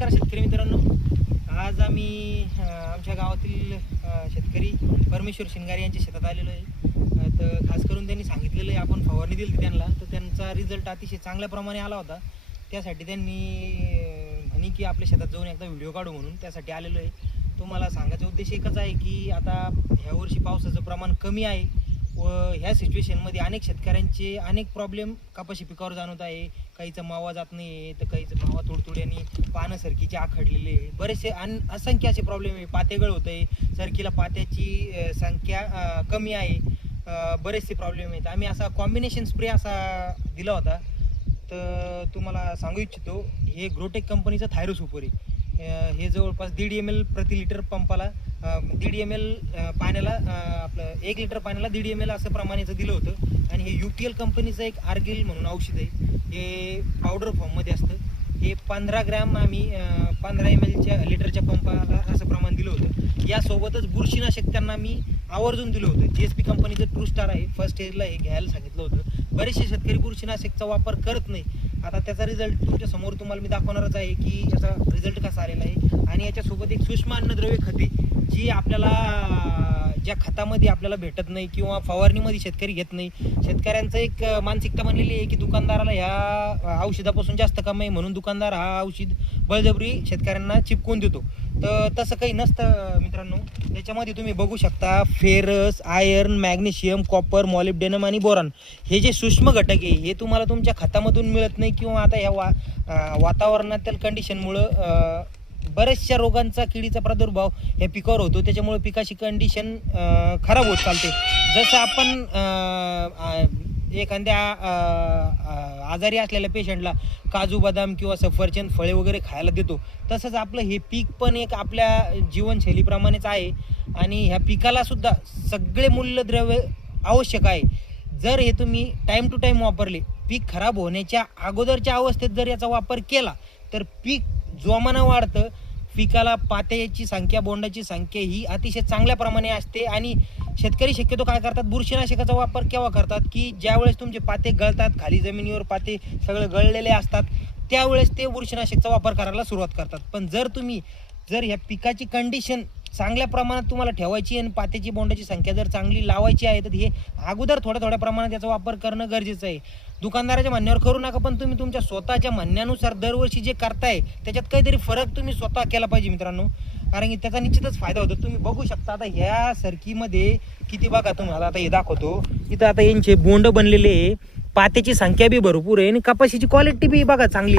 नमस्कार शेतकरी मित्रांनो, आज आम्ही आमच्या गावातील शेतकरी परमेश्वर शिंगारे यांच्या शेतात आलेलो आहे. तर खास करून त्यांनी सांगितलेलं आहे, आपण फवारणी दिली त्यांना, तर त्यांचा रिझल्ट अतिशय चांगल्या प्रमाणे आला होता. त्यासाठी त्यांनी म्हणे की आपल्या शेतात जाऊन एकदा व्हिडिओ काढू, म्हणून त्यासाठी आलेलो आहे. तुम्हाला सांगायचा उद्देश एकच आहे की आता ह्या वर्षी पावसाचं प्रमाण कमी आहे व ह्या सिच्युएशनमध्ये अनेक शेतकऱ्यांचे अनेक प्रॉब्लेम कपाशी पिकावर जाणवत आहे. काहीचा मावा जात नाही आहे, तर काहीचं मावा तुडतुड्याने पानं सरकीचे आखडलेले आहे. बरेचसे असंख्य असे प्रॉब्लेम आहे. पातेगळ होत आहे, सरकीला पात्याची संख्या कमी आहे. बरेचसे प्रॉब्लेम आहेत. आम्ही असा कॉम्बिनेशन स्प्रे असा दिला होता. तर तुम्हाला सांगू इच्छितो, हे ग्रोटेक कंपनीचं थायरो सुपर आहे. हे जवळपास 1.5 ml प्रति लिटर पंपाला 1.5 ml पाण्याला आपलं 1 लिटर पाण्याला 1.5 ml असं प्रमाणाचं दिलं होतं. आणि हे UPL कंपनीचं एक आर्गिल म्हणून औषध आहे. हे पावडर फॉर्ममध्ये असतं. हे 15 ग्रॅम आम्ही 15 ml लिटरच्या पंपाला असं प्रमाण दिलं होतं. यासोबतच बुरशीनाशक त्यांना मी आवर्जून दिलं होतं. GSP कंपनीचं ट्रू स्टार आहे. फर्स्ट स्टेजला हे घ्यायला सांगितलं होतं. बरेचसे शेतकरी बुरशीनाशकचा वापर करत नाही. आता त्याचा रिझल्ट तुमच्या समोर तुम्हाला मी दाखवणारच आहे की याचा रिझल्ट कसा आलेला आहे. आणि याच्यासोबत एक सूक्ष्म अन्नद्रव्य खते, जी आपल्याला ज्या खतामध्ये आपल्याला भेटत नाही किंवा फवारणीमध्ये शेतकरी घेत नाही. शेतकऱ्यांचं एक मानसिकता बनलेली आहे की दुकानदाराला ह्या औषधापासून जास्त कमाई म्हणून दुकानदार हा औषध बळजबरी शेतकऱ्यांना चिपकून देतो. तर तसं काही नसतं मित्रांनो. त्याच्यामध्ये तुम्ही बघू शकता, ferrous, iron, magnesium, copper, molybdenum आणि बोरॉन हे जे सूक्ष्म घटक आहे, हे तुम्हाला तुमच्या खतामधून मिळत नाही. किंवा आता ह्या वातावरणातील कंडिशनमुळं बऱ्याचशा रोगांचा, किडीचा प्रादुर्भाव या पिकावर होतो. त्याच्यामुळे पिकाची कंडिशन खराब होत चालते. जसं आपण एखाद्या आजारी असलेल्या पेशंटला काजू बदाम किंवा सफरचंद फळे वगैरे खायला देतो, तसंच आपलं हे पीक पण एक आपल्या जीवनशैलीप्रमाणेच आहे. आणि ह्या पिकाला सुद्धा सगळे मूल्यद्रव्य आवश्यक आहे. जर हे तुम्ही टाईम टू टाईम वापरले, पीक खराब होण्याच्या अगोदरच्या अवस्थेत जर याचा वापर केला, तर पीक जोमानं वाढतं. पिकाला पात्याची संख्या, बोंडाची संख्या ही अतिशय चांगल्या प्रमाणे असते. आणि शेतकरी शक्यतो काय करतात, बुरशीनाशकाचा वापर केव्हा करतात की ज्यावेळेस तुमचे पाते गळतात, खाली जमिनीवर पाते सगळे गळलेले असतात, त्यावेळेस ते बुरशीनाशकाचा वापर करायला सुरुवात करतात. पण जर ह्या पिकाची कंडिशन चांगल्या प्रमाणात तुम्हाला ठेवायची आणि पात्याची, बोंडाची संख्या जर चांगली लावायची आहे, तर हे अगोदर थोड्या प्रमाणात याचा वापर करणं गरजेचं आहे. दुकानदाराच्या म्हणण्यावर करू नका, पण तुम्ही तुमच्या स्वतःच्या म्हणण्यानुसार दरवर्षी जे करताय त्याच्यात काहीतरी फरक तुम्ही स्वतः केला पाहिजे मित्रांनो. कारण की त्याचा निश्चितच फायदा होतो. तुम्ही बघू शकता आता ह्या सरकीमध्ये किती, बघा तुम्हाला आता हे दाखवतो. इथं आता यांचे बोंड बनलेले आहे, पात्याची संख्या बी भरपूर आहे आणि कपाशीची क्वालिटी बी बघा चांगली.